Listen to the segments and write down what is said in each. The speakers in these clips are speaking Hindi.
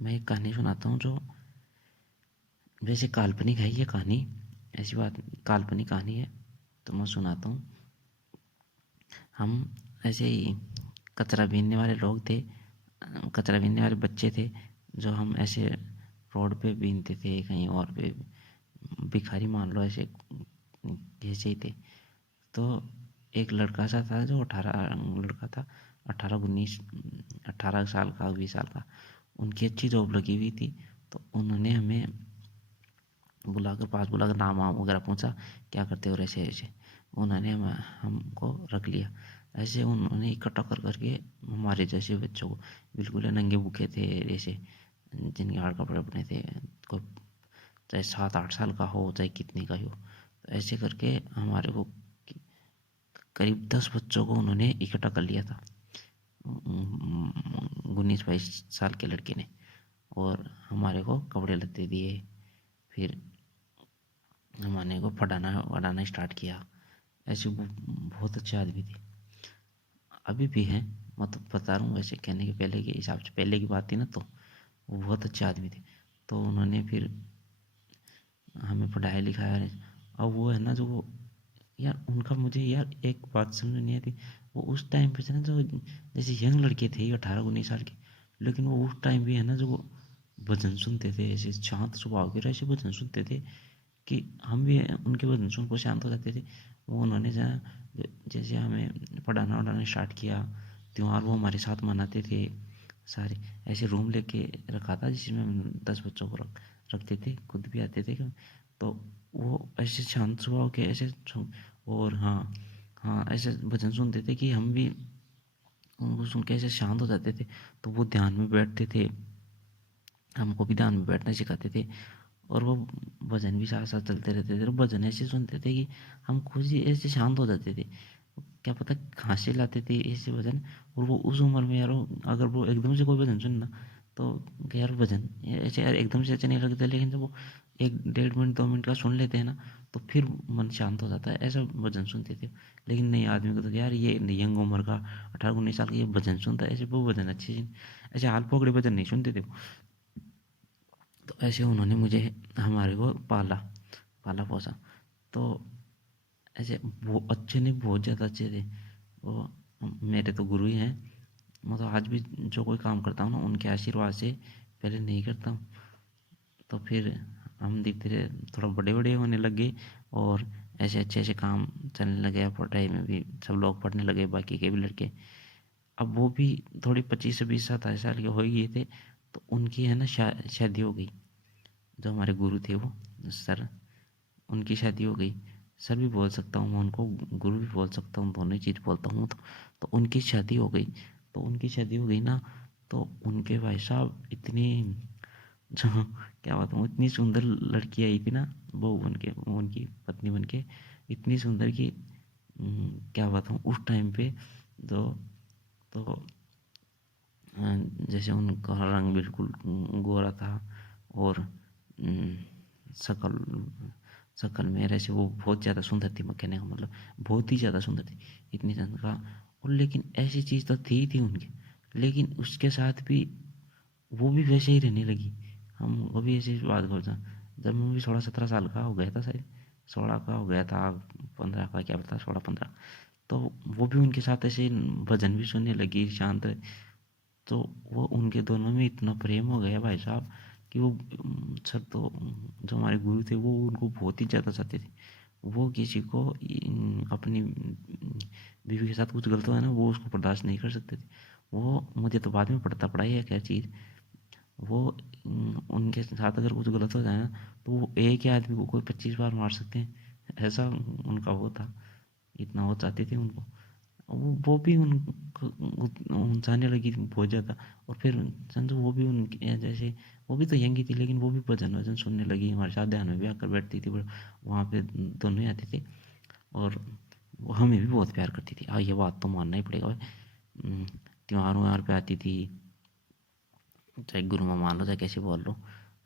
मैं एक कहानी सुनाता हूँ जो वैसे काल्पनिक है। ये कहानी ऐसी बात काल्पनिक कहानी है, तो मैं सुनाता हूँ। हम ऐसे ही कचरा बीनने वाले लोग थे, कचरा बीनने वाले बच्चे थे, जो हम ऐसे रोड पे बीनते थे, कहीं और पे भिखारी मान लो, ऐसे ऐसे ही थे। तो एक लड़का सा था जो 18 लड़का था, 18 साल का, 20 साल का। उनकी अच्छी जॉब लगी हुई थी, तो उन्होंने हमें पास बुलाकर नाम वाम वगैरह पूछा, क्या करते हो, ऐसे ऐसे। उन्होंने हमको रख लिया। ऐसे उन्होंने इकट्ठा कर करके हमारे जैसे बच्चों को, बिल्कुल नंगे भूखे थे ऐसे, जिनके हाथ कपड़े अपने थे, कोई चाहे 7-8 साल का हो, चाहे कितने का ही हो, तो ऐसे करके हमारे को करीब 10 बच्चों को उन्होंने इकट्ठा कर लिया था, 19-22 साल के लड़के ने। और हमारे को कपड़े लत्ते दिए, फिर हमारे को पढ़ाना वढ़ाना स्टार्ट किया। ऐसे वो बहुत अच्छे आदमी थे, अभी भी हैं। मैं तो बता रहा हूँ, वैसे कहने के पहले के हिसाब से, पहले की बात थी ना, तो वो बहुत अच्छे आदमी थे। तो उन्होंने फिर हमें पढ़ाया लिखाया। अब वो है ना, जो वो यार, उनका मुझे यार एक बात समझ नहीं आती। वो उस टाइम पे थे ना, जो जैसे यंग लड़के थे 18-19 साल के, लेकिन वो उस टाइम भी है ना, जो वो भजन सुनते थे, ऐसे शांत स्वभाव के ऐसे भजन सुनते थे कि हम भी उनके भजन सुन को शांत हो जाते थे। वो उन्होंने जहाँ जैसे हमें पढ़ाना वढ़ाना स्टार्ट किया, त्यौहार वो हमारे साथ मनाते थे सारे। ऐसे रूम लेके रखा था जिसमें हम 10 बच्चों को रखते थे, खुद भी आते थे। तो वो ऐसे शांत स्वभाव के ऐसे और हाँ, हाँ, ऐसे भजन सुनते थे कि हम भी उनको सुन के ऐसे शांत हो जाते थे। तो वो ध्यान में बैठते थे, हमको भी ध्यान में बैठना सिखाते थे। और वो भजन भी साथ साथ चलते रहते थे, और भजन ऐसे सुनते थे कि हम खुद ही ऐसे शांत हो जाते थे। क्या पता कहाँ से लाते थे ऐसे भजन। और वो उस उम्र में यार, अगर वो एकदम से कोई भजन सुनना, तो यार भजन ऐसे यार एकदम से अच्छे नहीं लगते, लेकिन जब वो 1-1.5 मिनट 2 मिनट का सुन लेते हैं ना, तो फिर मन शांत हो जाता है। ऐसा भजन सुनते थे। लेकिन नहीं, आदमी को तो यार ये यंग उम्र का 18-19 साल का ये भजन सुनता है, ऐसे वो भजन अच्छे, ऐसे हाल पकड़े भजन नहीं सुनते थे। तो ऐसे उन्होंने मुझे, हमारे को पाला पाला पोसा। तो ऐसे वो अच्छे नहीं, बहुत ज़्यादा अच्छे थे वो। मेरे तो गुरु ही हैं। मैं तो आज भी जो कोई काम करता हूँ ना, उनके आशीर्वाद से पहले नहीं करता हूँ। तो फिर हम धीरे धीरे थोड़ा बड़े बड़े होने लगे, और ऐसे अच्छे ऐसे काम चलने लगे। पढ़ाई में भी सब लोग पढ़ने लगे, बाकी के भी लड़के। अब वो भी थोड़ी 25 से 20 27 साल के हो ही गए थे। तो उनकी है ना शादी हो गई। जो हमारे गुरु थे वो सर, उनकी शादी हो गई। सर भी बोल सकता हूँ मैं उनको, गुरु भी बोल सकता हूँ, दोनों ही चीज़ बोलता हूँ। तो उनकी शादी हो गई। तो उनकी शादी हो गई ना, तो उनके भाई साहब इतनी, जो क्या बताऊँ, इतनी सुंदर लड़की आई थी ना, वो बन के, उनकी पत्नी बन के, इतनी सुंदर कि क्या बताऊँ उस टाइम पे। तो तो जैसे उनका रंग बिल्कुल गोरा था, और शक्ल शक्ल में ऐसे वो बहुत ज़्यादा सुंदर थी। मैं कहने का मतलब, बहुत ही ज़्यादा सुंदर थी, इतनी सुंदर। और लेकिन ऐसी चीज़ तो थी उनकी, लेकिन उसके साथ भी वो भी वैसे ही रहने लगी। हम अभी ऐसी बात करते हैं, जब मैं भी 16-17 साल का हो गया था शायद, 16 का हो गया था, 15 का, क्या पता, 16-15। तो वो भी उनके साथ ऐसे भजन भी सुनने लगी, शांत। तो वो उनके दोनों में इतना प्रेम हो गया भाई साहब, कि वो सर तो, जो हमारे गुरु थे, वो उनको बहुत ही ज़्यादा चाहते थे। वो किसी को अपनी बीवी के साथ कुछ गलत हुआ है ना, वो उसको बर्दाश्त नहीं कर सकते थे। वो मुझे तो बाद में पड़ता पड़ा है क्या चीज़। वो उनके साथ अगर कुछ गलत हो जाए ना, तो वो एक ही आदमी को कोई 25 बार मार सकते हैं, ऐसा उनका वो था। इतना वो चाहते थे उनको। वो भी उन जाने लगी थी बहुत ज़्यादा। और फिर समझो वो भी उनके जैसे, वो भी तो यंग ही थी, लेकिन वो भी भजन वजन सुनने लगी, हमारे साथ ध्यान में भी आकर बैठती थी। वहाँ पे दोनों ही आते थे, और वो हमें भी बहुत प्यार करती थी। हाँ, ये बात तो मानना ही पड़ेगा भाई। त्योहारों व्योहार पे आती थी, चाहे गुरु माँ मान लो, चाहे कैसे बोल लो,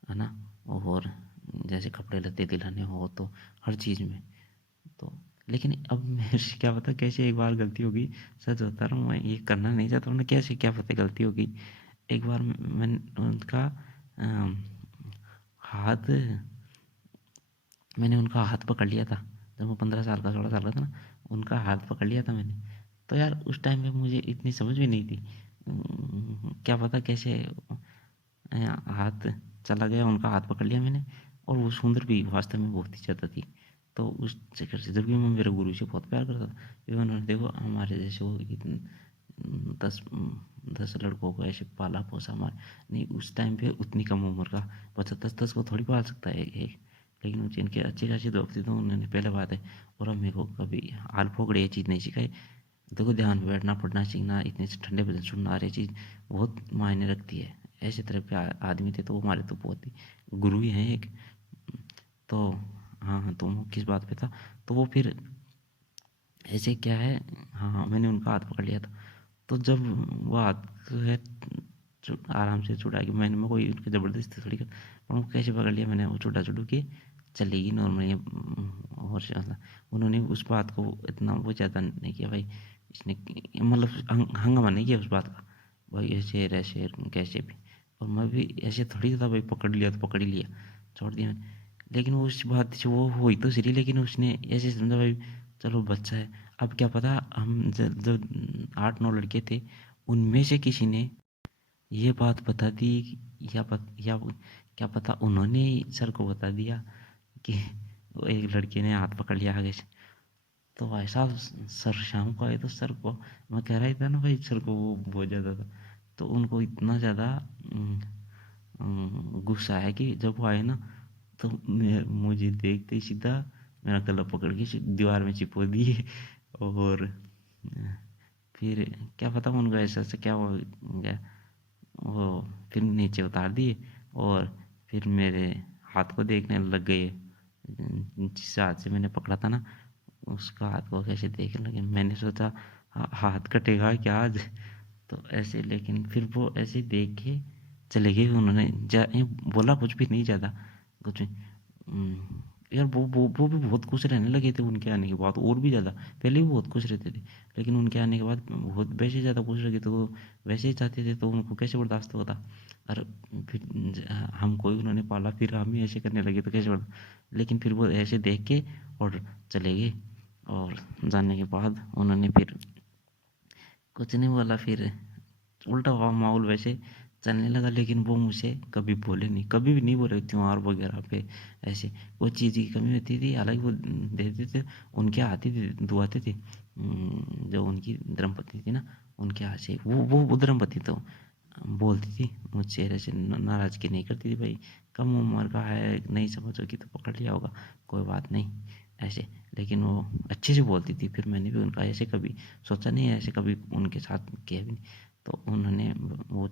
है ना। और जैसे कपड़े लत्ते दिलाने हो, तो हर चीज़ में। तो लेकिन अब मेरे से क्या पता कैसे एक बार गलती होगी। सच बता रहा हूँ, मैं ये करना नहीं चाहता हूँ ना, कैसे क्या पता गलती होगी। एक बार मैंने उनका अम, हाथ मैंने उनका हाथ पकड़ लिया था। जब वो 15 साल का 16 साल का था ना, उनका हाथ पकड़ लिया था मैंने। तो यार उस टाइम पे मुझे इतनी समझ भी नहीं थी। क्या पता कैसे हाथ चला गया, उनका हाथ पकड़ लिया मैंने। और वो सुंदर भी वास्तव में बहुत ही ज़्यादा थी। तो उस चक्कर से, जबकि मैं मेरे गुरु से बहुत प्यार करता था, फिर उन्होंने देखो हमारे जैसे वो इतने 10 लड़कों को ऐसे पाला पोसा। हमारे नहीं, उस टाइम पे उतनी कम उम्र का बच्चा 10 को थोड़ी पाल सकता है एक। लेकिन वो जिनके अच्छी खासी दोस्ती, तो उन्होंने पहले बात है। और अब मेरे को कभी हाल फोकड़े ये चीज़ नहीं सिखाई। देखो ध्यान में बैठना, पढ़ना सीखना, इतने से ठंडे भजन सुनना, ये चीज़ बहुत मायने रखती है। ऐसे तरह के आदमी थे, तो वो हमारे तो बहुत ही गुरु ही हैं एक। तो हाँ हाँ, तो वो किस बात पे था। तो वो फिर ऐसे क्या है, हाँ हाँ, मैंने उनका हाथ पकड़ लिया था। तो जब वो हाथ है आराम से छुड़ा के, मैं कोई उनकी ज़बरदस्ती थोड़ी कर, पर वो कैसे पकड़ लिया मैंने, वो छुड़ा छुड़ू के चलेगी नॉर्मली। और उन्होंने उस बात को इतना वो ज़्यादा नहीं किया भाई। इसने मतलब हंगामा नहीं किया उस बात का, भाई ऐसे ऐसे कैसे भी। और मैं भी ऐसे थोड़ी था भाई, पकड़ लिया तो पकड़ ही लिया, छोड़ दिया मैंने। लेकिन वो उस बात से वो हुई तो सही, लेकिन उसने ऐसे समझा भाई चलो बच्चा है। अब क्या पता, हम जो 8-9 लड़के थे, उनमें से किसी ने ये बात बता दी, या क्या पता उन्होंने ही सर को बता दिया कि वो एक लड़के ने हाथ पकड़ लिया आगे से। तो भाई साहब, सर शाम को आए तो सर को, मैं कह रहा था ना भाई, सर को वो बहुत ज़्यादा था। तो उनको इतना ज़्यादा गुस्सा आया कि जब वो आए ना, तो मुझे देखते ही सीधा मेरा गला पकड़ के दीवार में चिपक दिए। और फिर क्या पता उनको ऐसा ऐसा क्या हो गया, वो फिर नीचे उतार दिए। और फिर मेरे हाथ को देखने लग गए। जिस हाथ से मैंने पकड़ा था ना, उसका हाथ को कैसे देखने लगे। मैंने सोचा हाथ कटेगा क्या आज। तो ऐसे, लेकिन फिर वो ऐसे देख के चले गए। उन्होंने ये बोला कुछ भी नहीं ज़्यादा, कुछ भी। यार वो भी बहुत खुश रहने लगे थे उनके आने के बाद, और भी ज़्यादा। पहले भी बहुत खुश रहते थे, लेकिन उनके आने के बाद बहुत वैसे ज़्यादा खुश रहे, तो वो वैसे ही चाहते थे, तो उनको कैसे बर्दाश्त होता। और फिर हमको ही उन्होंने पाला, फिर हम ही ऐसे करने लगे तो कैसे बर्दाश्त। लेकिन फिर वो ऐसे देख के और चले गए। और जाने के बाद उन्होंने फिर कुछ नहीं बोला। फिर उल्टा हुआ माहौल वैसे चलने लगा, लेकिन वो मुझसे कभी बोले नहीं, कभी भी नहीं बोले त्योहार वगैरह पे। ऐसे वो चीज़ की कमी होती थी, हालांकि वो देते थे, उनके आते थे, दुआते थे। जो उनकी धर्मपत्नी थी ना, उनके हाथ से वो धर्मपत्नी तो बोलती थी मुझसे, ऐसे नाराज़गी नहीं करती थी भाई, कम उम्र का है, नहीं समझ होगी तो पकड़ लिया होगा, कोई बात नहीं, ऐसे। लेकिन वो अच्छे से बोलती थी। फिर मैंने भी उनका ऐसे कभी सोचा नहीं है, ऐसे कभी उनके साथ किया भी नहीं। तो उन्होंने वो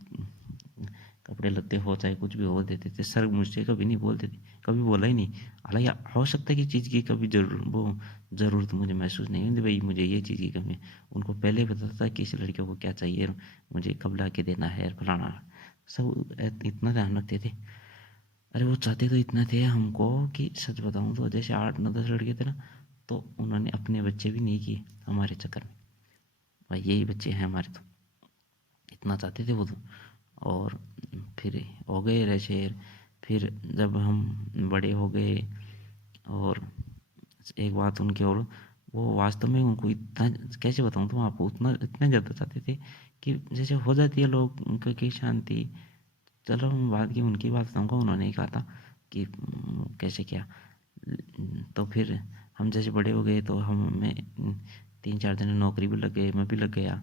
कपड़े लत्ते हो चाहे कुछ भी हो देते थे, सर मुझसे कभी नहीं बोलते थे, कभी बोला ही नहीं। हालांकि हो सकता है कि चीज़ की कभी ज़रूरत मुझे महसूस नहीं हुई भाई, मुझे ये चीज़ की कमी है। उनको पहले ही पता था कि इस लड़के को क्या चाहिए, मुझे कब ला के देना है, फलाना सब इतना ध्यान रखते थे। अरे वो चाहते तो इतना थे हमको कि सच बताऊं तो जैसे 8-9-10 लड़के थे ना, तो उन्होंने अपने बच्चे भी नहीं किए हमारे चक्कर में। भाई यही बच्चे हैं हमारे, तो इतना चाहते थे वो तो। और फिर हो गए रह शेर। फिर जब हम बड़े हो गए, और एक बात उनकी, और वो वास्तव में उनको इतना, कैसे बताऊँ तुम आपको, उतना इतना ज़्यादा चाहते थे कि जैसे हो जाती है लोग की शांति। चलो मैं बात की उनकी बात बताऊँगा, उन्होंने ही कहा था कि कैसे क्या। तो फिर हम जैसे बड़े हो गए, तो हमें 3-4 दिन नौकरी भी लग गए, मैं भी लग गया।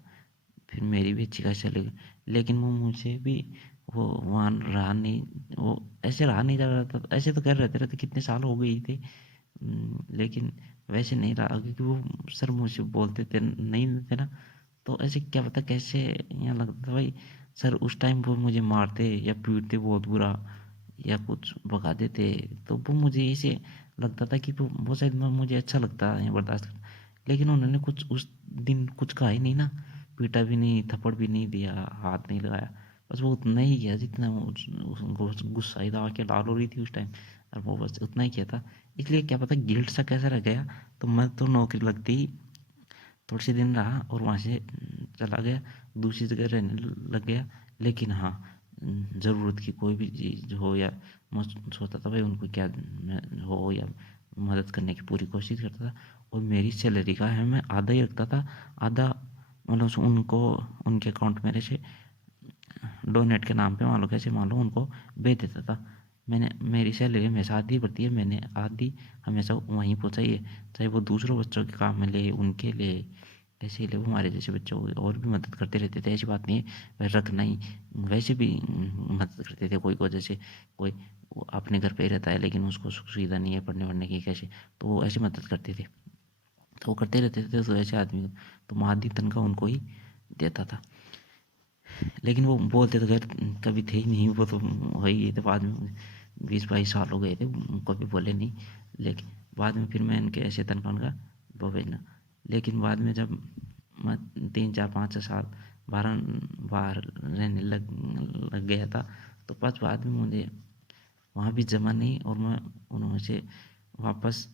फिर मेरी भी अच्छी खासी चली गई। लेकिन वो मुझे भी वो वहाँ रहा नहीं, वो ऐसे रहा नहीं जा रहा था। ऐसे तो कर रहते रहते कितने साल हो गए ही थे। लेकिन वैसे नहीं रहा, क्योंकि वो सर मुझसे बोलते थे नहीं थे ना। तो ऐसे क्या पता कैसे यहाँ लगता था भाई, सर उस टाइम वो मुझे मारते या पीटते बहुत बुरा, या कुछ भगा देते। तो वो मुझे ऐसे लगता था कि वो शायद मुझे अच्छा लगता है बर्दाश्त करना। लेकिन उन्होंने कुछ उस दिन कुछ कहा ही नहीं ना, पीटा भी नहीं, थप्पड़ भी नहीं दिया, हाथ नहीं लगाया। बस वो उतना ही किया जितना उनको गुस्सा ही था, आंखें लाल हो रही थी उस टाइम, और वो बस उतना ही किया था। इसलिए क्या पता गिल्ट सा कैसा रह गया। तो मैं तो नौकरी लगती ही थोड़े से दिन रहा, और वहाँ से चला गया, दूसरी जगह रहने लग गया। लेकिन हाँ, ज़रूरत की कोई भी चीज़ हो या मैं सोचता था भाई उनको क्या हो या मदद करने की पूरी कोशिश करता था। और मेरी सैलरी का है मैं आधा ही रखता था, आधा मतलब उनको उनके अकाउंट मेरे से डोनेट के नाम पे मान लो कैसे मान लो उनको भेज देता था। मैंने मेरी सैलरी हमेशा आधी बढ़ती है, मैंने आधी हमेशा वहीं पहुँचाई है, चाहे वो दूसरों बच्चों के काम में ले उनके लिए ऐसे ही ले, वो हमारे जैसे बच्चों को और भी मदद करते रहते थे, ऐसी बात नहीं है रखना ही। वैसे भी मदद करते थे कोई को, जैसे कोई वो अपने घर पे ही रहता है लेकिन उसको सुख सुविधा नहीं है पढ़ने वढ़ने की कैसे, तो वो ऐसे मदद करते थे, तो वो करते रहते थे, तो ऐसे आदमी को तो मैं आधी तनख्वाह उनको ही देता था। लेकिन वो बोलते तो खैर कभी थे ही नहीं, वो तो वही ये थे, बाद में 20-22 साल हो गए थे, कभी बोले नहीं। लेकिन बाद में फिर मैं इनके ऐसे तनख्वाह का वो भेजना। लेकिन बाद में जब मैं 3-4-5 साल बाहर बाहर रहने लग गया था, तो बस बाद में मुझे वहाँ भी जमा नहीं, और मैं उनमें से वापस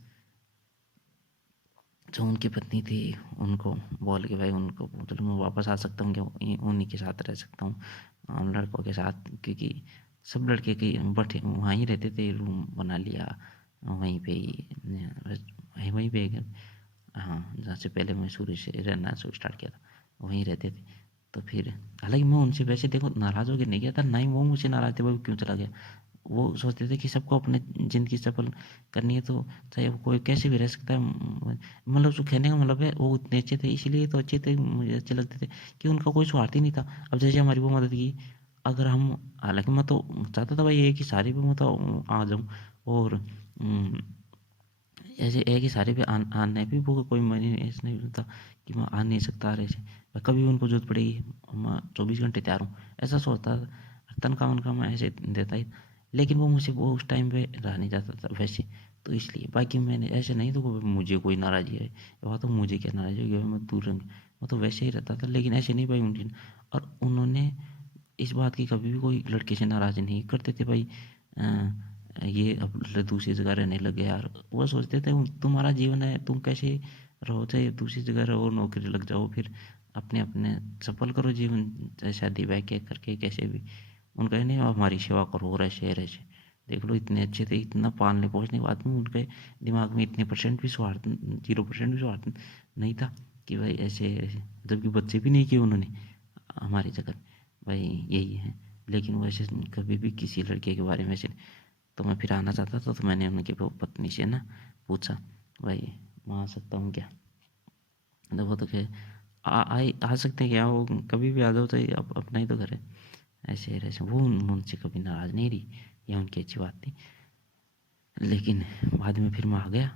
जो उनकी पत्नी थी उनको बोल के भाई उनको मतलब मैं वापस आ सकता हूँ क्या, उन्हीं के साथ रह सकता हूँ लड़कों के साथ, क्योंकि सब लड़के के बैठे वहाँ ही रहते थे, रूम बना लिया वहीं पे ही, वहीं पे हाँ जहाँ से पहले मैं शुरू से रहना स्टार्ट किया था वहीं रहते थे। तो फिर हालांकि मैं उनसे वैसे देखो नाराज़ होकर नहीं गया था, ना ही वो मुझसे नाराज़ थे भाई क्यों चला गया। वो सोचते थे कि सबको अपने ज़िंदगी सफल करनी है, तो चाहे वो कोई कैसे भी रह सकता है, मतलब उसको कहने का मतलब है वो उतने अच्छे थे इसलिए तो अच्छे थे, मुझे अच्छे लगते थे कि उनका कोई स्वार्थ ही नहीं था। अब जैसे हमारी वो मदद की, अगर हम हालांकि मैं तो चाहता था भाई ये कि सारे पे मैं तो आ जाऊँ, और ऐसे है कि सारे पे आने भी वो कोई मनी ऐसा नहीं होता कि मैं आ नहीं सकता ऐसे, कभी भी उनको जरूरत पड़ेगी मैं 24 घंटे तैयार हूँ, ऐसा सोचता था। तनख्वाह वनख्वाह मैं ऐसे देता ही, लेकिन वो मुझे वो उस टाइम पे रह नहीं जाता था वैसे, तो इसलिए बाकी मैंने ऐसे नहीं तो मुझे कोई नाराज़गी है, वहाँ तो मुझे क्या नाराज़गी होगी भाई, मैं दूर मैं तो वैसे ही रहता था, लेकिन ऐसे नहीं भाई उनकी। और उन्होंने इस बात की कभी भी कोई लड़के से नाराज़ नहीं करते थे भाई, ये अब दूसरी जगह रहने लगे यार, वो सोचते थे तुम्हारा जीवन है तुम कैसे रहो, चाहे दूसरी जगह रहो नौकरी लग जाओ, फिर अपने अपने सफल करो जीवन, चाहे शादी ब्याह के करके कैसे भी। उनका नहीं हमारी सेवा करो और ऐसे ऐसे, देख लो इतने अच्छे थे, इतना पालने पोसने के बाद में उनके दिमाग में इतने परसेंट भी स्वार्थ 0% भी स्वार्थ नहीं था कि भाई ऐसे ऐसे, जबकि बच्चे भी नहीं किए उन्होंने हमारी जगह, भाई यही है। लेकिन वो ऐसे कभी भी किसी लड़के के बारे में ऐसे, तो मैं फिर आना चाहता था, तो मैंने उनकी वो पत्नी से ना पूछा भाई मैं आ सकता हूँ क्या, तो वो तो कहे आ सकते हैं क्या, वो कभी भी आ जाओ, तो अपना ही तो घर है, ऐसे ऐसे वो उनसे कभी नाराज़ नहीं रही, यह उनकी अच्छी बात थी। लेकिन बाद में फिर मैं आ गया,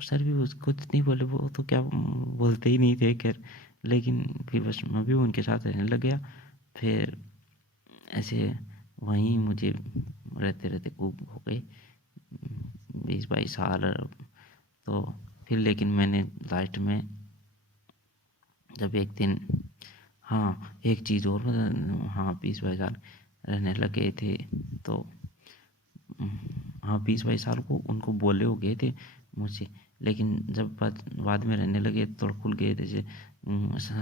सर भी कुछ नहीं बोले, वो तो क्या बोलते ही नहीं थे खैर। लेकिन फिर बस मैं भी उनके साथ रहने लग गया, फिर ऐसे वहीं मुझे रहते रहते खूब हो गए 20-22 साल। तो फिर लेकिन मैंने लास्ट में जब एक दिन, हाँ एक चीज़ और हाँ 20-22 साल रहने लगे थे, तो हाँ 20-22 साल को उनको बोले हो गए थे मुझसे। लेकिन जब बाद में रहने लगे थोड़ा खुल गए, जैसे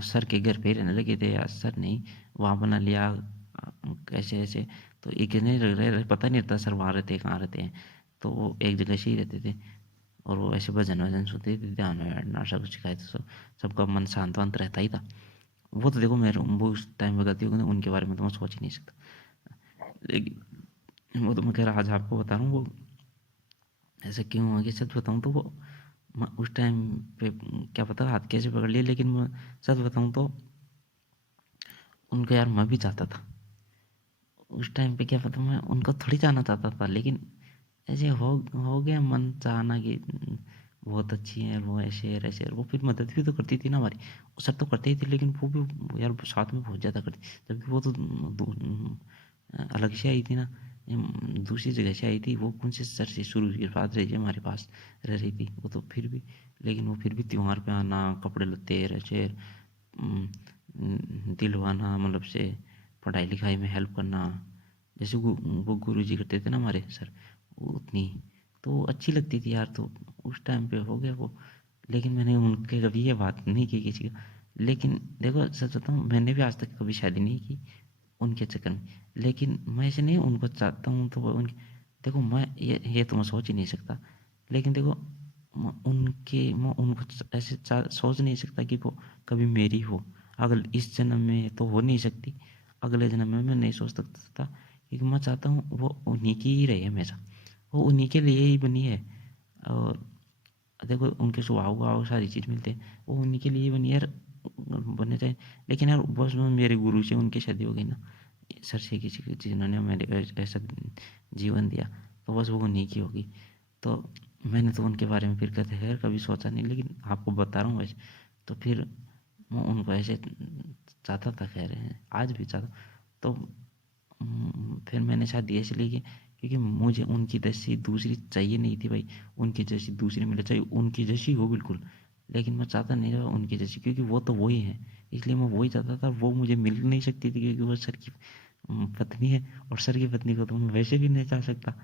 सर के घर पे ही रहने लगे थे, या सर नहीं वहाँ बना लिया कैसे ऐसे, तो एक नहीं रह पता नहीं रहता सर वहाँ रहते हैं कहाँ रहते हैं, तो वो एक जगह से ही रहते थे। और वो ऐसे भजन वजन सुनते थे, ध्यान में बैठना सब कुछ सिखाए थे, तो सबका मन शांत वांत रहता ही था। वो तो देखो मेरे वो उस टाइम में गलती होगी उनके बारे में तो मैं सोच ही नहीं सकता। लेकिन वो तो मैं कह रहा आज आपको बता रहा हूँ वो ऐसा क्यों हुआ कि सच बताऊँ तो वो मैं उस टाइम पे क्या पता हाथ कैसे पकड़ लिया, लेकिन मैं सच बताऊँ तो उनको यार मैं भी चाहता था उस टाइम पे, क्या पता मैं उनको थोड़ी जाना चाहता था, लेकिन ऐसे हो गया मन चाहना कि बहुत अच्छी है वो ऐसे ऐसे, वो फिर मदद भी तो करती थी ना हमारी, वो सब तो करते ही थे, लेकिन वो भी यार साथ में बहुत ज़्यादा करती, जबकि वो तो अलग से आई थी ना, दूसरी जगह से आई थी, वो कौन से सर से शुरू के बाद रही हमारे पास रह रही थी वो तो फिर भी। लेकिन वो फिर भी त्योहार पे आना, कपड़े लत्ते ऐसे दिलवाना, मतलब से पढ़ाई लिखाई में हेल्प करना, जैसे वो गुरु जी करते थे ना हमारे सर, वो उतनी तो अच्छी लगती थी यार, तो उस टाइम पे हो गया वो। लेकिन मैंने उनके कभी ये बात नहीं की किसी को। लेकिन देखो सच बताऊँ मैंने भी आज तक कभी शादी नहीं की, उनके चक्कर में। लेकिन मैं ऐसे नहीं उनको चाहता हूँ तो वो उनके, देखो मैं ये तो मैं सोच ही नहीं सकता। लेकिन देखो मैं उनको ऐसे सोच नहीं सकता कि वो कभी मेरी हो। अगले इस जन्म में तो हो नहीं सकती, अगले जन्म में मैं नहीं सोच सकता, क्योंकि मैं चाहता हूँ वो उन्हीं की ही रहे हमेशा, वो उन्हीं के लिए ही बनी है। और देखो उनके स्वभाव वभाव सारी चीज़ मिलते हैं, वो उन्हीं के लिए ही बनी है यार, बनने चाहिए। लेकिन यार बस वो मेरे गुरु से उनकी शादी हो गई ना, सर से किसी जिन्होंने मेरे ऐसा जीवन दिया, तो बस वो उन्हीं की होगी। तो मैंने तो उनके बारे में फिर कहते खैर कभी सोचा नहीं, लेकिन आपको बता रहा हूँ वैसे। तो फिर मैं उनको ऐसे चाहता था, खैर आज भी चाहता। तो फिर मैंने शादी इसलिए की क्योंकि मुझे उनकी जैसी दूसरी चाहिए नहीं थी भाई। उनकी जैसी दूसरी मुझे चाहिए, उनकी जैसी हो बिल्कुल। लेकिन मैं चाहता नहीं था उनकी जैसी, क्योंकि वो तो वही है, इसलिए मैं वही चाहता था। वो मुझे मिल नहीं सकती थी क्योंकि वो सर की पत्नी है, और सर की पत्नी को तो मैं वैसे भी नहीं चाह सकता।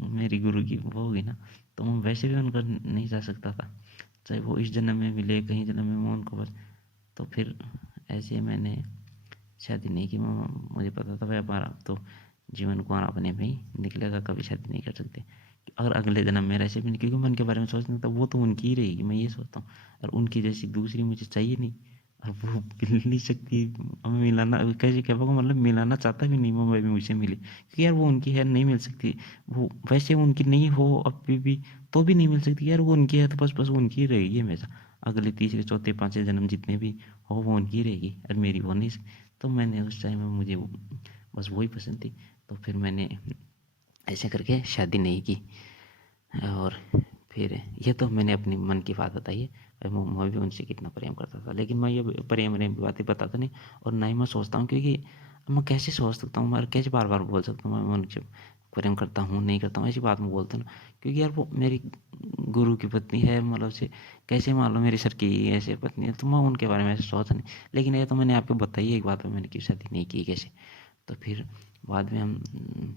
मेरी गुरु की वो होगी ना, तो मैं वैसे भी उनको नहीं चाह सकता था, चाहे वो इस जन्म में मिले कहीं जन्म में मैं उनको बस। तो फिर ऐसे मैंने शादी नहीं की। मुझे पता था भाई हमारा तो जीवन कुआं अपने में ही निकलेगा, कभी शादी नहीं कर सकते। अगर अगले जन्म में ऐसे भी नहीं, क्योंकि मैं उनके बारे में सोचता था वो तो उनकी ही रहेगी, मैं ये सोचता हूँ। और उनकी जैसी दूसरी मुझे चाहिए नहीं, और वो मिल नहीं सकती। अब मिलाना कैसे क्या पता, मतलब मिलाना चाहता भी नहीं मैं भी मुझसे मिले, क्योंकि यार वो उनकी है, नहीं मिल सकती। वो वैसे उनकी नहीं हो अभी भी तो भी नहीं मिल सकती यार, वो उनकी है तो बस बस उनकी ही रहेगी हमेशा। अगले तीसरे चौथे पांचवें जन्म जितने भी हो वो उनकी रहेगी, और मेरी हो नहीं। तो मैंने उस टाइम में मुझे बस वही पसंद थी। तो फिर मैंने ऐसे करके शादी नहीं की। और फिर ये तो मैंने अपनी मन की बात बताई है। मैं भी उनसे कितना प्रेम करता था, लेकिन मैं ये प्रेम प्रेम की बातें बताता नहीं, और ना ही मैं सोचता हूँ, क्योंकि मैं कैसे सोच सकता हूँ, मैं कैसे बार बार बोल सकता हूँ मैं उनसे प्रेम करता हूँ नहीं करता हूँ, ऐसी बात मैं बोलता हूँ। क्योंकि यार वो मेरी गुरु की पत्नी है, मतलब से कैसे मान लो मेरी सर की ऐसे पत्नी है, तो मैं उनके बारे में ऐसे सोचा नहीं। लेकिन ये तो मैंने आपको बताई एक बात, मैंने की शादी नहीं की कैसे। तो फिर बाद में हम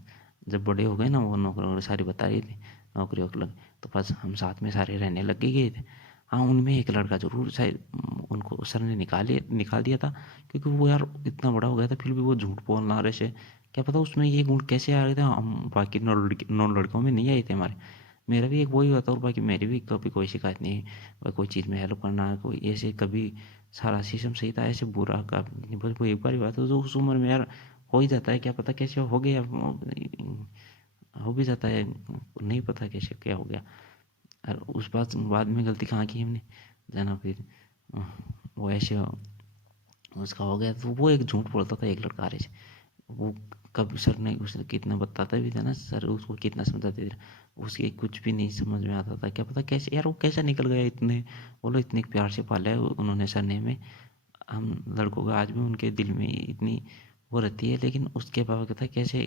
जब बड़े हो गए ना, वो नौकरी वगैरह सारी बता रही थी, नौकरी वोकरी लग, तो बस हम साथ में सारे रहने लग ही गए थे। हाँ उनमें एक लड़का जरूर शायद उनको सर ने निकाल दिया था, क्योंकि वो यार इतना बड़ा हो गया था, फिर भी वो झूठ बोलना रहे से, क्या पता उसमें ये गुण कैसे आ रहे थे, हम बाकी 9 लड़कों में नहीं आए थे हमारे। मेरा भी एक वही हुआ था, और बाकी मेरी भी कभी कोई शिकायत नहीं। भाई कोई चीज़ में हेल्प करना, कोई ऐसे कभी सारा सिस्टम सही था, ऐसे बुरा का नहीं। बस वो एक बार ही बात है, तो उस उम्र में यार हो ही जाता है, क्या पता कैसे हो गया, हो भी जाता है, नहीं पता कैसे क्या हो गया। और उस बात बाद में गलती कहाँ की हमने जाना। फिर वो ऐसे उसका हो गया, तो वो एक झूठ बोलता था एक लड़का आरे से। वो कब सर ने उसे कितना बताता भी था ना, सर उसको कितना समझाते थे, उसके कुछ भी नहीं समझ में आता था। क्या पता कैसे यार वो कैसा निकल गया, इतने बोलो इतने प्यार से पाला है उन्होंने सर ने हमें। हम लड़कों का आज भी उनके दिल में इतनी वो रहती है, लेकिन उसके बावजूद था कैसे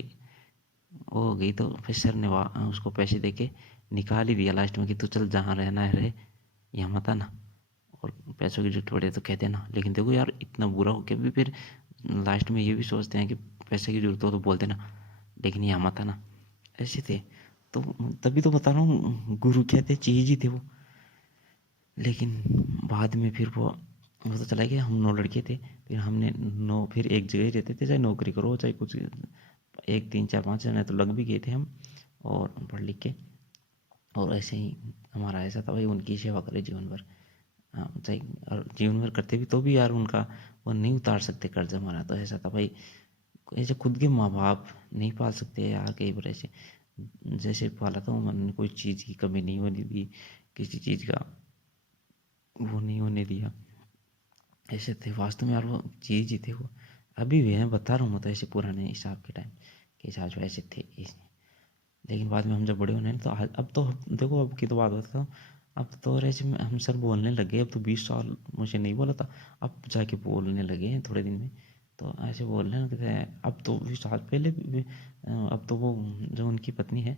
वो हो गई। तो फिर सर ने उसको पैसे दे के निकाल ही दिया लास्ट में, कि तू चल जहाँ रहना है रहे, यहाँ मत आना, और पैसों की जरूरत पड़े तो कह देना। लेकिन देखो यार इतना बुरा हो के भी फिर लास्ट में ये भी सोचते हैं कि पैसे की जरूरत हो तो बोल देना, लेकिन यहाँ मत आना, ऐसे थे। तो तभी तो बता रहा हूँ गुरु क्या थे, चीज ही थे वो। लेकिन बाद में फिर वो तो चला गया, हम 9 लड़के थे। फिर हमने फिर एक जगह ही रहते थे, चाहे नौकरी करो चाहे कुछ, एक तीन चार पाँच जने तो लग भी गए थे हम, और पढ़ लिख के। और ऐसे ही हमारा ऐसा था भाई, उनकी सेवा करे जीवन भर। हाँ चाहे, और जीवन भर करते भी तो भी यार उनका वो नहीं उतार सकते कर्ज हमारा, तो ऐसा था भाई। ऐसे खुद के माँ बाप नहीं पाल सकते यार कई बार ऐसे, जैसे पाला था उन्होंने, कोई चीज़ की कमी नहीं होने दी, किसी चीज़ का वो नहीं होने दिया। ऐसे थे वास्तव में यार, वो चीज ही थे वो। अभी भी हैं, बता रहा हूँ मैं तो, ऐसे पुराने हिसाब के टाइम के हिसाब से ऐसे थे लेकिन बाद में हम जब बड़े होने लगे, तो अब तो देखो अब की तो बात होता था। अब तो ऐसे में हम सर बोलने लगे, अब तो 20 साल मुझे नहीं बोला था, अब जाके बोलने लगे हैं थोड़े दिन में। तो ऐसे बोलने लगते हैं अब तो 20 साल पहले भी। अब तो वो जो उनकी पत्नी है,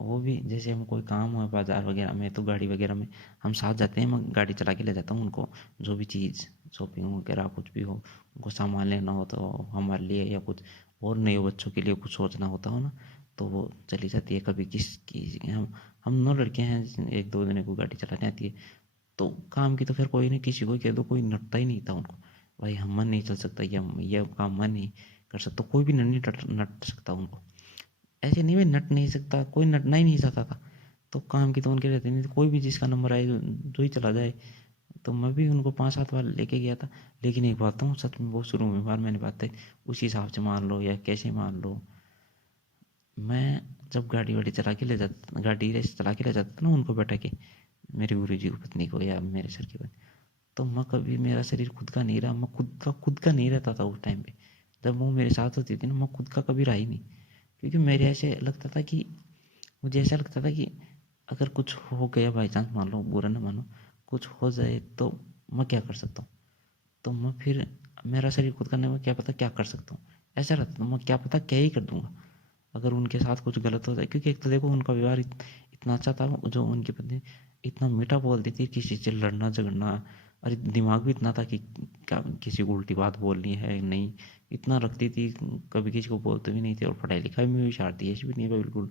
वो भी जैसे हम कोई काम हुआ बाजार वगैरह में, तो गाड़ी वगैरह में हम साथ जाते हैं, मैं गाड़ी चला के ले जाता हूँ उनको। जो भी चीज़ शॉपिंग वगैरह कुछ भी हो, उनको सामान लेना हो तो हमारे लिए, या कुछ और नए बच्चों के लिए कुछ सोचना होता हो ना, तो वो चली जाती है। कभी किसकी हम 9 लड़के हैं, एक दो जने को गाड़ी चलाने आती है, तो काम की तो फिर कोई नहीं, किसी को कह दो कोई नटता ही नहीं था उनको। भाई हम मन नहीं चल सकता, या काम मन नहीं, कर सकता हूँ। कोई भी नट नहीं नट सकता उनको। ऐसे नहीं, मैं नट नहीं सकता, कोई नटना ही नहीं चाहता था। तो काम की तो उनके रहते नहीं थे, कोई भी जिसका नंबर आए जो ही चला जाए। तो मैं भी उनको 5-7 बार लेके गया था। लेकिन एक बात तो सच में, वो शुरू में बार मैंने बात है उसी हिसाब से मान लो या कैसे मान लो, मैं जब गाड़ी वाड़ी चला के ले जाता, गाड़ी रेस चला के ले जाता था ना उनको बैठा के, मेरे गुरु जी की पत्नी को या मेरे सर की पत्नी, तो मैं कभी, मेरा शरीर खुद का नहीं रहा, मैं खुद का नहीं रहता था उस टाइम पे। जब वो मेरे साथ होती थी ना, मैं खुद का कभी रहा ही नहीं। क्योंकि मेरे ऐसे लगता था कि, मुझे ऐसा लगता था कि अगर कुछ हो गया बाई चांस, मान लो बुरा ना मानो, कुछ हो जाए तो मैं क्या कर सकता हूँ। तो मैं फिर, मेरा शरीर खुद का नहीं, मैं क्या पता क्या कर सकता हूँ, ऐसा रहता था। मैं क्या पता क्या ही कर दूंगा अगर उनके साथ कुछ गलत हो जाए। क्योंकि एक तो देखो उनका व्यवहार इतना अच्छा था, जो उनकी पत्नी इतना मीठा बोलती थी, किसी से लड़ना झगड़ना, अरे दिमाग भी इतना था कि क्या किसी को उल्टी बात बोलनी है नहीं, इतना रखती थी। कभी किसी को बोलते भी नहीं थे, और पढ़ाई लिखाई में भी शारती ऐसी भी नहीं है बिल्कुल।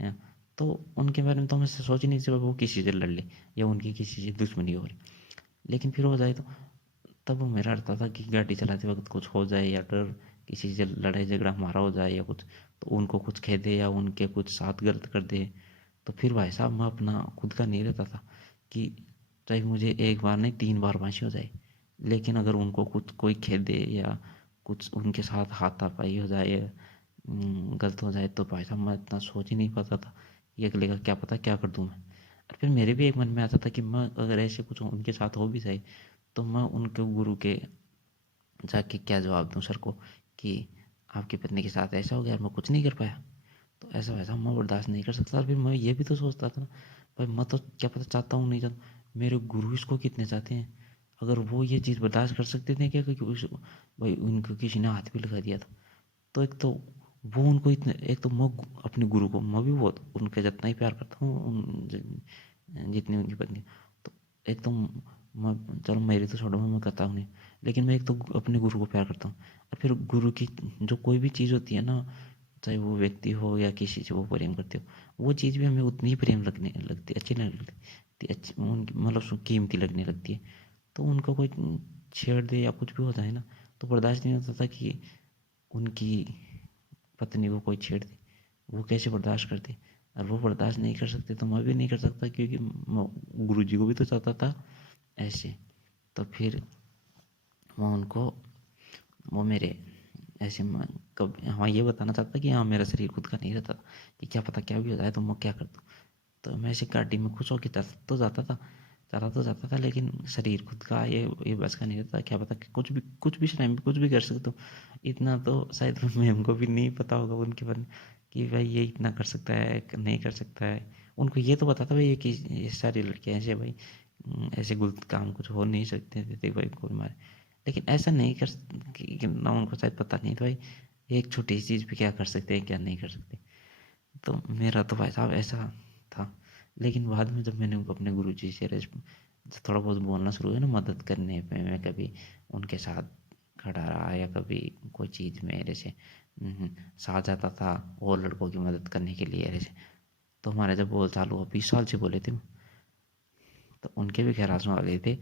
अ, तो उनके बारे में तो मैं सोच ही नहीं सकता वो किसी से लड़ ले या उनकी किसी से दुश्मनी हो रही। लेकिन फिर हो जाए तो, तब वो मेरा रहता था कि गाड़ी चलाते वक्त कुछ हो जाए या डर, किसी से लड़ाई झगड़ा हमारा हो जाए या कुछ, तो उनको कुछ कह दे या उनके कुछ साथ गलत कर दे, तो फिर भाई साहब मैं अपना खुद का नहीं रहता था कि चाहे मुझे एक बार नहीं 3 बार फांसी हो जाए। लेकिन अगर उनको कुछ कोई कह दे या कुछ उनके साथ हाथापाई हो जाए, गलत हो जाए, तो भाई साहब मैं इतना सोच ही नहीं पाता था कि अगले का क्या पता क्या कर दूँ मैं। और फिर मेरे भी एक मन में आता था कि मैं अगर ऐसे कुछ उनके साथ हो भी जाए, तो मैं उनके गुरु के जाके क्या जवाब दूँ सर को कि आपकी पत्नी के साथ ऐसा हो गया और मैं कुछ नहीं कर पाया। तो ऐसा वैसा मैं बर्दाश्त नहीं कर सकता। फिर मैं ये भी तो सोचता था ना, भाई मैं तो क्या पता चाहता हूँ नहीं चाहता, मेरे गुरु इसको कितने चाहते हैं। अगर वो ये चीज़ बर्दाश्त कर सकते थे क्या, क्योंकि भाई उनको किसी ने हाथ भी लगा दिया था। तो एक तो वो उनको इतने, एक तो मैं अपने गुरु को मैं भी बहुत उनके जितना ही प्यार करता हूँ जितनी उनकी पत्नी। तो एक तो मैं, चलो मेरी तो छोड़ो, मैं करता हूँ नहीं, लेकिन मैं एक तो अपने गुरु को प्यार करता हूँ। और फिर गुरु की जो कोई भी चीज़ होती है ना, चाहे वो व्यक्ति हो या किसी से वो प्रेम करते हो, वो चीज़ भी हमें उतनी ही प्रेम लगने लगती, अच्छी लगने लगती, अच्छी उनकी मतलब कीमती लगने लगती है। तो उनको कोई छेड़ दे या कुछ भी होता है ना, तो बर्दाश्त नहीं होता था कि उनकी पत्नी को कोई छेड़ दे, वो कैसे बर्दाश्त करते। और वो बर्दाश्त नहीं कर सकते तो मैं भी नहीं कर सकता, क्योंकि गुरु जी को भी तो चाहता था ऐसे। तो फिर मैं उनको, वो मेरे ऐसे कब हाँ ये बताना चाहता कि हाँ मेरा शरीर खुद का नहीं रहता कि क्या पता क्या भी हो जाए तो मैं क्या कर दूँ। तो मैं ऐसे गाड़ी में खुश होकर चला तो जाता था, लेकिन शरीर खुद का ये बस का नहीं रहता। क्या पता कि कुछ भी टाइम पे कुछ भी कर सकता हूँ। इतना तो शायद मैम को भी नहीं पता होगा उनके बारे में कि भाई ये इतना कर सकता है नहीं कर सकता है। उनको ये तो पता था भाई ये सारी लड़कियाँ ऐसे भाई, ऐसे गलत काम कुछ हो नहीं सकते थे भाई कोई मारे। लेकिन ऐसा नहीं कर कि ना, उनको शायद पता नहीं था भाई एक छोटी सी चीज़ पे क्या कर सकते हैं क्या नहीं कर सकते। तो मेरा तो भाई साहब ऐसा था। लेकिन बाद में जब मैंने अपने गुरु जी से थोड़ा बहुत बोलना शुरू हुआ ना, मदद करने पे मैं कभी उनके साथ खड़ा रहा या कभी कोई चीज़ में जैसे साथ जाता था और लड़कों की मदद करने के लिए जैसे, तो हमारे जब बोल चालू हुआ 20 साल से बोले थे, तो उनके भी खैर आंसू आ गए थे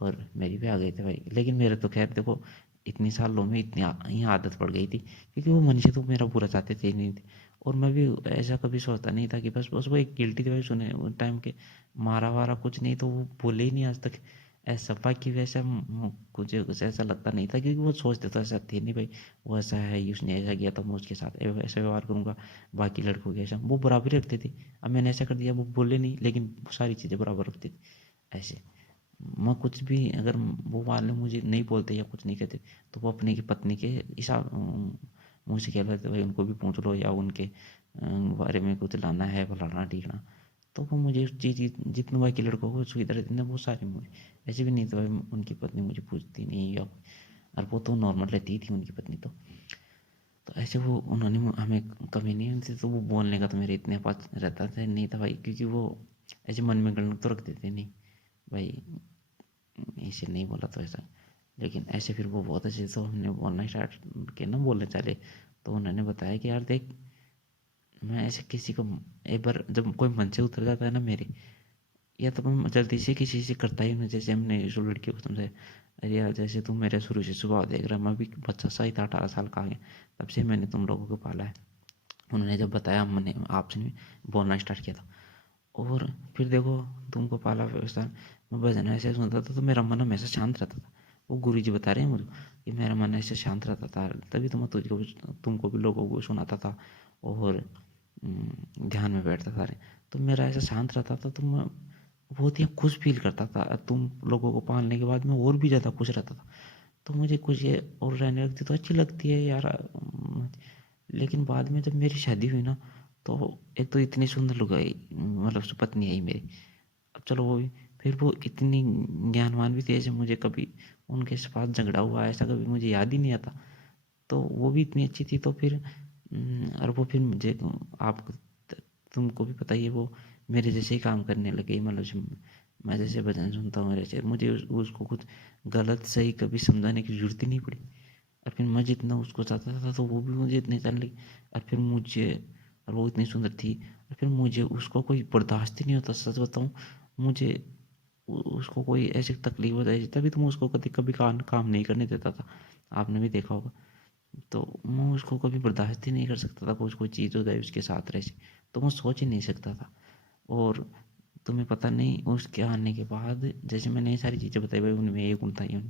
और मेरी भी आ गए थे भाई। लेकिन मेरे तो खैर देखो इतनी सालों में इतनी ही आदत पड़ गई थी, क्योंकि वो मन से तो मेरा बुरा चाहते थे ही नहीं थे। और मैं भी ऐसा कभी सोचता नहीं था कि बस बस वो एक गिल्टी थे सुने उस टाइम के, मारा वारा कुछ नहीं, तो वो बोले ही नहीं आज तक ऐसा। बाकी वैसा कुछ ऐसा लगता नहीं था, क्योंकि वो सोचते तो ऐसा थे नहीं भाई, वो ऐसा है उसने ऐसा किया तो मैं उसके साथ ऐसा व्यवहार करूंगा बाकी लड़कों के ऐसा, वो बराबर ही रखते थे। अब मैंने ऐसा कर दिया, वो बोले नहीं लेकिन सारी चीज़ें बराबर रखते थे ऐसे। मैं कुछ भी अगर वो वाले मुझे नहीं बोलते या कुछ नहीं कहते, तो वो अपने की पत्नी के हिसाब मुँह से कह लेते भाई उनको भी पूछ लो या उनके बारे में कुछ लाना है फलाना ढीकना। तो वो मुझे उस चीज़ की जितने बाकी लड़कों को सुविधा रहती है ना, वो सारी मुझे ऐसे भी नहीं था भाई उनकी पत्नी मुझे पूछती नहीं या, और वो तो नॉर्मल रहती थी उनकी पत्नी तो ऐसे वो उन्होंने हमें कमी नहीं उनसे, तो वो बोलने का तो मेरे इतने पास रहता था नहीं था भाई, क्योंकि वो ऐसे मन में गलत तो रख देते नहीं भाई, इसे नहीं बोला तो ऐसा। लेकिन ऐसे फिर वो बहुत अच्छे से हमने बोलना स्टार्ट किया ना, बोलने चले। तो उन्होंने बताया कि यार देख, मैं ऐसे किसी को एक बार जब कोई मन से उतर जाता है ना मेरे, या तो मैं जल्दी से किसी से करता ही हूँ, जैसे हमने जो लड़कियों को समझाया अरे यार, जैसे तुम मेरे शुरू से स्वभाव देख रहा, मैं भी बच्चा सा ही था, 18 साल का आ गया, तब से मैंने तुम लोगों को पाला है। उन्होंने जब बताया, मैंने आपसे नहीं बोलना स्टार्ट किया था। और फिर देखो, तुमको पाला व्यवस्था, मैं भजन ऐसे सुनता था तो मेरा मन हमेशा शांत रहता था। वो गुरु जी बता रहे हैं मुझे कि मेरा मन ऐसे शांत रहता था, तभी तो मैं तुमको भी लोगों को सुनाता था और ध्यान में बैठता था। तो मेरा ऐसा शांत रहता था तो मैं बहुत ही खुश फील करता था। तुम लोगों को पालने के बाद मैं और भी ज़्यादा खुश रहता था। तो मुझे कुछ ये और रहने लगती तो अच्छी लगती है यार। लेकिन बाद में जब मेरी शादी हुई ना, तो एक तो इतनी सुंदर लुगाई, मतलब पत्नी आई मेरी। अब चलो वो भी, फिर वो इतनी ज्ञानवान भी थी, ऐसे मुझे कभी उनके पास झगड़ा हुआ ऐसा कभी मुझे याद ही नहीं आता। तो वो भी इतनी अच्छी थी। तो फिर और वो फिर मुझे, आप तुमको भी पता ही है, वो मेरे जैसे ही काम करने लगे। मतलब मैं जैसे भजन सुनता हूँ मेरे से, मुझे उसको कुछ गलत सही कभी समझाने की जरूरत ही नहीं पड़ी। और फिर मैं जितना उसको चाहता था तो वो भी मुझे इतने चाहने लगी। और फिर मुझे, और वो इतनी सुंदर थी, और फिर मुझे उसको कोई बर्दाश्त ही नहीं होता, सच बताऊँ। मुझे उसको कोई ऐसी तकलीफ हो जाए तभी तो मैं उसको कभी कभी काम नहीं करने देता था। आपने भी देखा होगा। तो मैं उसको कभी बर्दाश्त ही नहीं कर सकता था, कुछ कोई चीज़ हो जाए उसके साथ रहे, तो मैं सोच ही नहीं सकता था। और तुम्हें पता नहीं, उसके आने के बाद जैसे मैंने ये सारी चीज़ें बताई भाई, उनमें ये गुण था, ये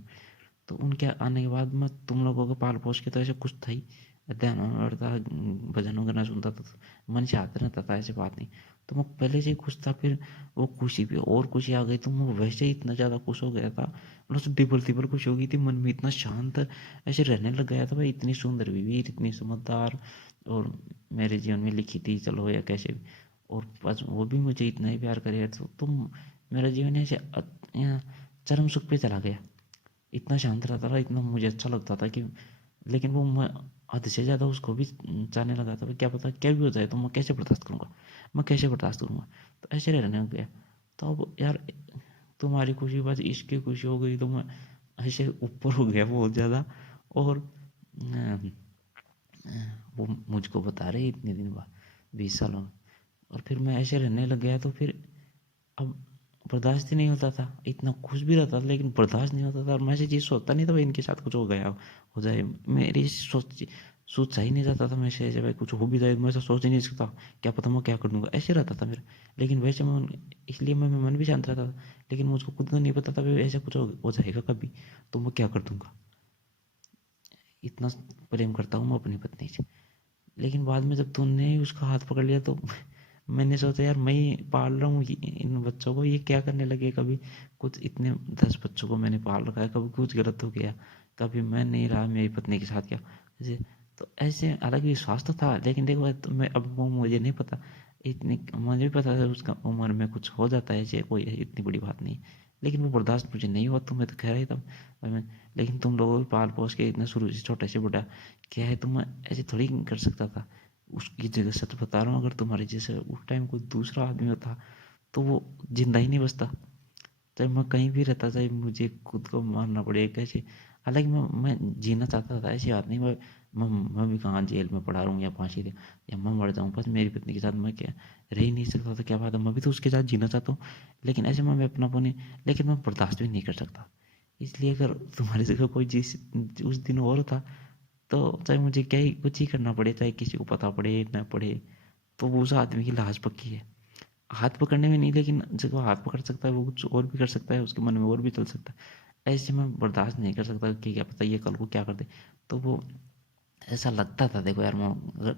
तो उनके आने के बाद मैं तुम लोगों को पाल पोस के तो ऐसे कुछ था ही। ध्यान में बैठता, भजन वगैरह सुनता था तो मन से आता रहता था, ऐसी बात नहीं। तो मैं पहले से ही खुश था, फिर वो खुशी भी और खुशी आ गई तो मैं वैसे ही इतना ज़्यादा खुश हो गया था। मतलब डिबल तिबल खुश हो गई थी, मन में इतना शांत ऐसे रहने लग गया था भाई। इतनी सुंदर बीवी, इतनी समझदार, और मेरे जीवन में लिखी थी, चलो या कैसे भी। और बस वो भी मुझे इतना ही प्यार करे तो तुम, मेरा जीवन ऐसे चरम सुख पे चला गया। इतना शांत रहता था, इतना मुझे अच्छा लगता था कि, लेकिन वो मैं हद से ज़्यादा उसको भी चाहने लगा था। क्या पता क्या भी हो जाए तो मैं कैसे बर्दाश्त करूँगा, मैं कैसे बर्दाश्त करूँगा। तो ऐसे रहने लग गया। तो अब यार, तुम्हारी खुशी बाद इसकी खुशी हो गई तो मैं ऐसे ऊपर हो गया बहुत ज़्यादा। और वो मुझको बता रहे इतने दिन बाद, 20 सालों में। और फिर मैं ऐसे रहने लग गया तो फिर अब बर्दाश्त ही नहीं होता था। इतना खुश भी रहता था लेकिन बर्दाश्त नहीं होता था। और मैं ऐसी चीज़ सोचता नहीं था भाई इनके साथ कुछ हो गया हो जाए, मेरी सोचा ही नहीं जाता था। मैं ऐसे भाई कुछ हो भी जाए मैं ऐसा सोच ही नहीं सकता, क्या पता मैं क्या कर दूंगा, ऐसे रहता था मेरा। लेकिन वैसे मैं इसलिए मैं मन भी शांत रहता था। लेकिन मुझको खुद को नहीं पता था भाई ऐसा कुछ हो जाएगा कभी तो मैं क्या कर दूंगा। इतना प्रेम करता हूँ मैं अपनी पत्नी से। लेकिन बाद में जब तूने उसका हाथ पकड़ लिया तो मैंने सोचा यार, मैं ही पाल रहा हूँ इन बच्चों को, ये क्या करने लगे। कभी कुछ इतने 10 बच्चों को मैंने पाल रखा है, कभी कुछ गलत हो गया, कभी मैं नहीं रहा मेरी पत्नी के साथ क्या जैसे। तो ऐसे हालांकि विश्वास तो था, लेकिन देखो तो मैं अब वो मुझे नहीं पता। इतनी मुझे भी पता था उसका उम्र में कुछ हो जाता है ऐसे, कोई इतनी बड़ी बात नहीं। लेकिन वो बर्दाश्त मुझे नहीं हुआ तो मैं तो कह रहा ही था। लेकिन तुम लोगों को पाल पोस के इतना शुरू से छोटे से बड़ा क्या है, तुम ऐसे थोड़ी कर सकता था। उसकी जगह सच बता रहा हूँ, अगर तुम्हारे जैसे उस टाइम कोई दूसरा आदमी होता तो वो जिंदा ही नहीं बचता। चाहे मैं कहीं भी रहता, चाहे मुझे खुद को मारना पड़े कैसे। हालांकि मैं जीना चाहता था, ऐसी बात नहीं। मैं भी कहाँ जेल में पड़ा रहूँ या फांसी दे या मैं मर जाऊँ बस मेरी पत्नी के साथ। मैं क्या रह ही नहीं सकता था, क्या बात है, मैं भी तो उसके साथ जीना चाहता हूँ। लेकिन ऐसे मैं अपनापन नहीं, लेकिन मैं बर्दाश्त भी नहीं कर सकता। इसलिए अगर तुम्हारी जगह कोई जिस उस दिन और था तो चाहे मुझे क्या ही कुछ ही करना पड़े, चाहे किसी को पता पड़े ना पड़े, तो वो उस आदमी की लाश पक्की है। हाथ पकड़ने में नहीं, लेकिन जब वो हाथ पकड़ सकता है वो कुछ और भी कर सकता है, उसके मन में और भी चल सकता है। ऐसे मैं बर्दाश्त नहीं कर सकता कि क्या पता ये कल को क्या कर दे। तो वो ऐसा लगता था, देखो यार मैं अगर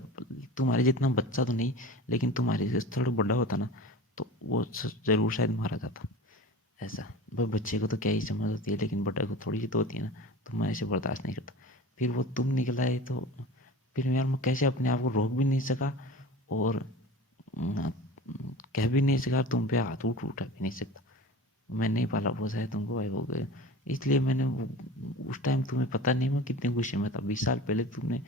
तुम्हारे जितना बच्चा तो नहीं, लेकिन तुम्हारे से थोड़ा बड़ा होता ना तो वो जरूर शायद मारा जाता। ऐसा भाई बच्चे को तो क्या ही समझ होती है, लेकिन बड़े को थोड़ी सी तो होती है ना। तो मैं ऐसे बर्दाश्त नहीं करता। फिर वो तुम निकला है तो फिर यार मैं कैसे अपने आप को रोक भी नहीं सका, और न, कह भी नहीं सका, तुम पे हाथ उठा भी नहीं सकता। मैं नहीं पाला पोसा है तुमको भाई, हो गए। इसलिए मैंने उस टाइम तुम्हें पता नहीं मैं कितने गुस्से में था। 20 साल पहले तुमने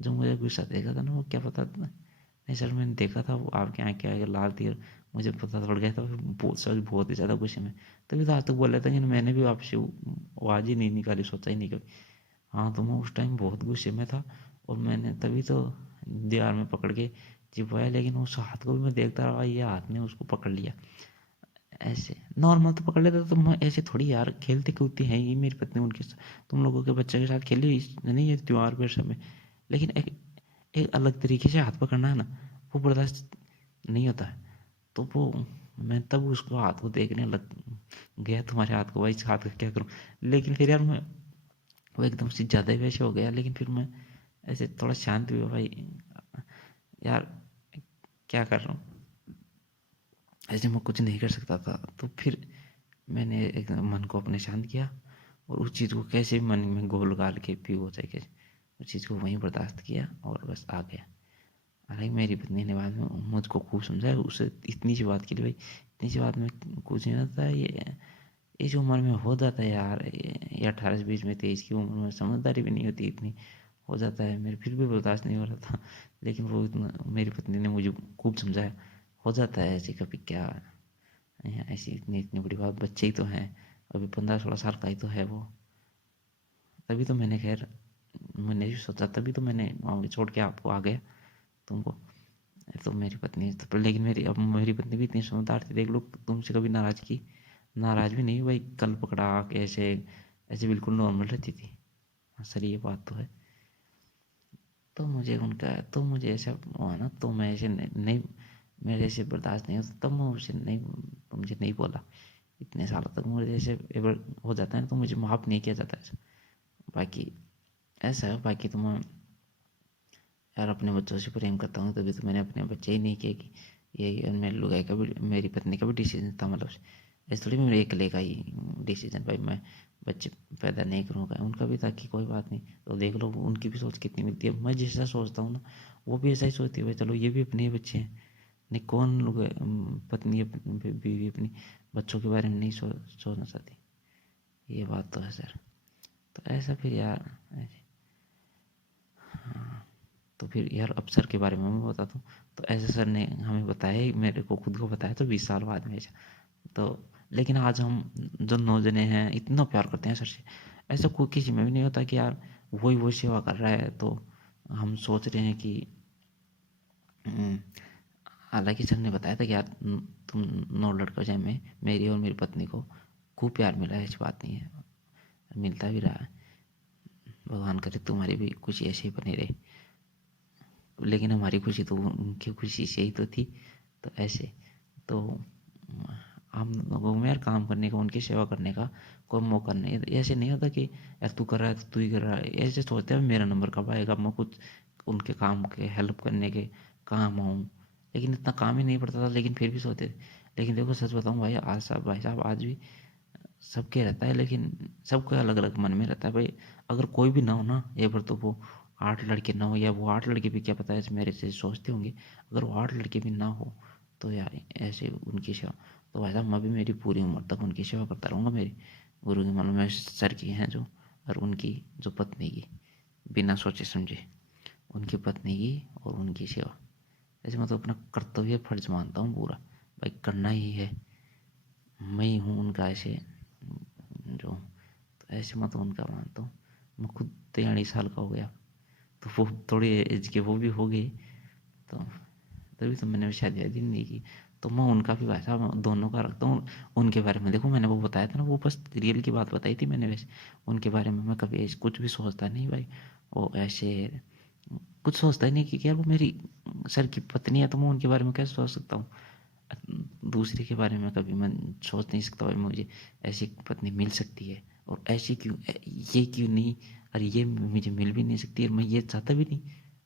जो मुझे गुस्सा देखा था ना, वो क्या पता था। नहीं सर, मैंने देखा था वो आपके आँखें आगे लाल थी, और मुझे पता पड़ गया था बहुत सच, बहुत ही ज़्यादा गुस्से में। तभी तो आज तक बोला था कि मैंने भी आपसे आवाज़ ही नहीं निकाली, सोचा ही नहीं कभी। हाँ तो मैं उस टाइम बहुत गुस्से में था, और मैंने तभी तो दीवार में पकड़ के चिपकाया। लेकिन उस हाथ को भी मैं देखता रहा, ये हाथ ने उसको पकड़ लिया। ऐसे नॉर्मल तो पकड़ लेता, तो मैं ऐसे थोड़ी यार खेलती कूदती है ये मेरी पत्नी उनके साथ, तुम लोगों के बच्चे के साथ खेली नहीं है त्योहार पे समय, लेकिन एक एक अलग तरीके से हाथ पकड़ना है ना, वो बर्दाश्त नहीं होता है। तो वो मैं तब उसको हाथ को देखने लग गया, तुम्हारे हाथ को, भाई इस हाथ का क्या करूँ। लेकिन फिर यार मैं वो एकदम से ज़्यादा ही वैसे हो गया, लेकिन फिर मैं ऐसे थोड़ा शांत भी हुआ भाई, यार क्या कर रहा हूँ, ऐसे मैं कुछ नहीं कर सकता था। तो फिर मैंने एक मन को अपने शांत किया, और उस चीज़ को कैसे भी मन में घोल घाल के भी हो जाए कैसे, उस चीज़ को वहीं बर्दाश्त किया और बस आ गया। हालांकि मेरी पत्नी ने बाद में मुझको खूब समझाया, उसे इतनी सी बात के लिए, भाई इतनी सी बात में कुछ नहीं होता है, ये इस उम्र में हो जाता है यार, ये 18 20 में 23 की उम्र में समझदारी भी नहीं होती इतनी, हो जाता है। मेरे फिर भी बर्दाश्त नहीं हो रहा था, लेकिन वो इतना मेरी पत्नी ने मुझे खूब समझाया, हो जाता है ऐसे कभी, क्या ऐसी इतनी इतनी बड़ी बात, बच्चे ही तो हैं, अभी 15 16 साल का ही तो है वो। तभी तो मैंने खैर मैंने भी सोचा, तभी तो मैंने वहाँ छोड़ के आपको आ गया तुमको। तो मेरी पत्नी तो, लेकिन मेरी पत्नी भी इतनी समझदार थी, देख लो, तुमसे कभी नाराज भी नहीं, भाई कल पकड़ा के ऐसे ऐसे बिल्कुल नॉर्मल रहती थी। हाँ सर ये बात तो है। तो मुझे ऐसा हुआ ना, तो मैं ऐसे नहीं मेरे से बर्दाश्त नहीं होता, तब मैं उसे नहीं, मुझे नहीं बोला इतने सालों तक। मुझे ऐसे एक बार हो जाता है ना, तो मुझे माफ़ नहीं किया जाता ऐसा। बाकी ऐसा है, बाकी तो मैं यार अपने बच्चों से प्रेम करता हूँ, तभी तो मैंने अपने बच्चे ही नहीं किए कि ये मेरे लुगाई का भी, मेरी पत्नी का भी डिसीजन था, मतलब ऐसे थोड़ी मेरे अकेले का ही डिसीजन, भाई मैं बच्चे पैदा नहीं करूँगा, उनका भी था कि कोई बात नहीं। तो देख लो उनकी भी सोच कितनी मिलती है, मैं जैसा सोचता हूँ ना, वो भी ऐसा ही सोचती है, भाई चलो ये भी अपने ही बच्चे हैं। नहीं कौन लोग पत्नी बीवी अपनी बच्चों के बारे में नहीं सोचना चाहती, ये बात तो है सर। तो ऐसा फिर यार ऐसे, हाँ, तो फिर यार अब सर के बारे में मैं बताता हूँ। तो ऐसे सर ने हमें बताया ही, मेरे को खुद को बताया तो 20 साल बाद में ऐसा। तो लेकिन आज हम जो 9 जने हैं इतना प्यार करते हैं सर से, ऐसा कोई किसी में भी नहीं होता कि यार वही सेवा कर रहा है तो हम सोच रहे हैं कि हम्म, हालांकि सर ने बताया था कि यार तुम 9 लड़कों से में मेरी और मेरी पत्नी को खूब प्यार मिला है, ऐसी बात नहीं है, मिलता भी रहा है, भगवान करे तुम्हारी भी खुशी ऐसे ही बनी रहे। लेकिन हमारी खुशी तो उनकी खुशी से ही तो थी। तो ऐसे तो हम लोगों में यार काम करने का, उनकी सेवा करने का कोई मौका नहीं, ऐसे नहीं होता कि यार तू कर रहा है तो तू ही कर रहा है, ऐसे सोचते हैं मेरा नंबर कब आएगा, मैं कुछ उनके काम के हेल्प करने के काम आऊँ। लेकिन इतना काम ही नहीं पड़ता था, लेकिन फिर भी सोचते थे। लेकिन देखो सच बताऊँ भाई, आज साहब भाई साहब आज भी सबके रहता है, लेकिन सबका अलग अलग मन में रहता है भाई। अगर कोई भी ना हो ना ये पर, तो वो 8 लड़के ना हो, या वो 8 लड़के भी क्या पता है मेरे से सोचते होंगे, अगर वो 8 लड़के भी ना हो तो यार ऐसे उनकी सेवा, तो भाई साहब मैं भी मेरी पूरी उम्र तक उनकी सेवा करता रहूँगा। मेरी गुरु की मालूम है सर की हैं जो, और उनकी जो पत्नी की, बिना सोचे समझे उनकी पत्नी की और उनकी सेवा, ऐसे मैं तो अपना कर्तव्य फर्ज मानता हूँ पूरा, भाई करना ही है। मैं ही हूँ उनका ऐसे जो, तो ऐसे मैं तो उनका मानता हूँ। मैं खुद 43 साल का हो गया, तो वो थोड़ी एज के वो भी हो गई, तो तभी तो मैंने शादी वादी नहीं की। तो मैं उनका भी वैसा दोनों का रखता हूँ। उनके बारे में देखो, मैंने वो बताया था ना, वो बस रियल की बात बताई थी मैंने, वैसे उनके बारे में मैं कभी ऐसे कुछ भी सोचता नहीं भाई। वो ऐसे कुछ सोचता ही नहीं कि यार वो मेरी सर की पत्नी है, तो मैं उनके बारे में कैसे सोच सकता हूँ। दूसरे के बारे में कभी मैं सोच नहीं सकता भाई मुझे ऐसी पत्नी मिल सकती है, और ऐसी क्यों, ये क्यों नहीं, और ये मुझे मिल भी नहीं सकती, और मैं ये चाहता भी नहीं।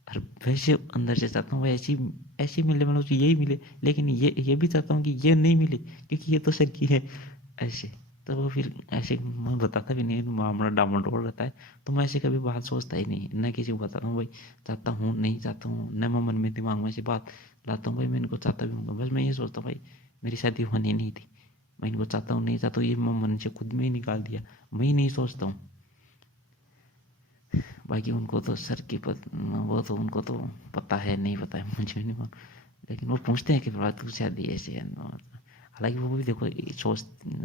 और वैसे अंदर से चाहता हूँ भाई ऐसी ऐसी मिले, मतलब कि यही मिले, लेकिन ये भी चाहता हूँ कि ये नहीं मिले क्योंकि ये तो सर की है ऐसे। तो वो फिर ऐसे मैं बताता भी नहीं, मामला डामाडोल रहता है। तो मैं ऐसे कभी बात सोचता ही नहीं, न किसी को बताता हूँ भाई चाहता हूँ नहीं चाहता हूँ, न मैं मन में दिमाग में ऐसी बात लाता हूँ भाई मैं इनको चाहता भी हूँ। बस मैं ये सोचता हूँ भाई मेरी शादी होनी नहीं थी, मैं इनको चाहता हूँ नहीं चाहता हूँ, ये मैं मन से खुद में ही निकाल दिया, मैं ही नहीं सोचता हूँ। बाकी उनको तो सर की वो तो उनको तो पता है नहीं पता है मुझे नहीं मालूम, लेकिन वो पूछते हैं कि बड़ा तू शादी ऐसे है ना। हालांकि वो भी देखो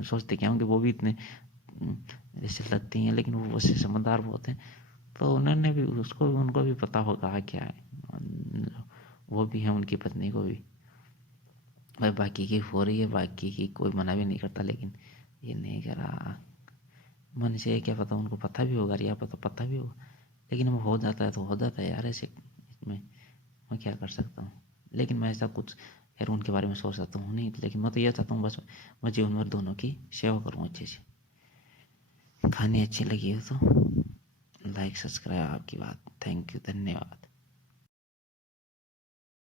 सोचते क्या होंगे, वो भी इतने जैसे लगती हैं, लेकिन वो वैसे समझदार बहुत हैं। तो उन्होंने भी उसको भी उनको भी पता होगा क्या है, वो भी है उनकी पत्नी को भी। भाई बाकी की हो रही है, बाकी की कोई मना भी नहीं करता, लेकिन ये नहीं करा। मन से क्या पता उनको पता भी होगा, या पता भी होगा, लेकिन वो हो जाता है तो हो जाता है यार, ऐसे इसमें मैं क्या कर सकता हूँ। लेकिन मैं ऐसा कुछ खैर उनके बारे में सोचता तो हूँ नहीं, लेकिन मैं तो ये चाहता हूँ बस मैं जीवन भर दोनों की सेवा करूँ अच्छे से। कहानी अच्छी लगी हो तो लाइक सब्सक्राइब, आपकी बात। थैंक यू, धन्यवाद।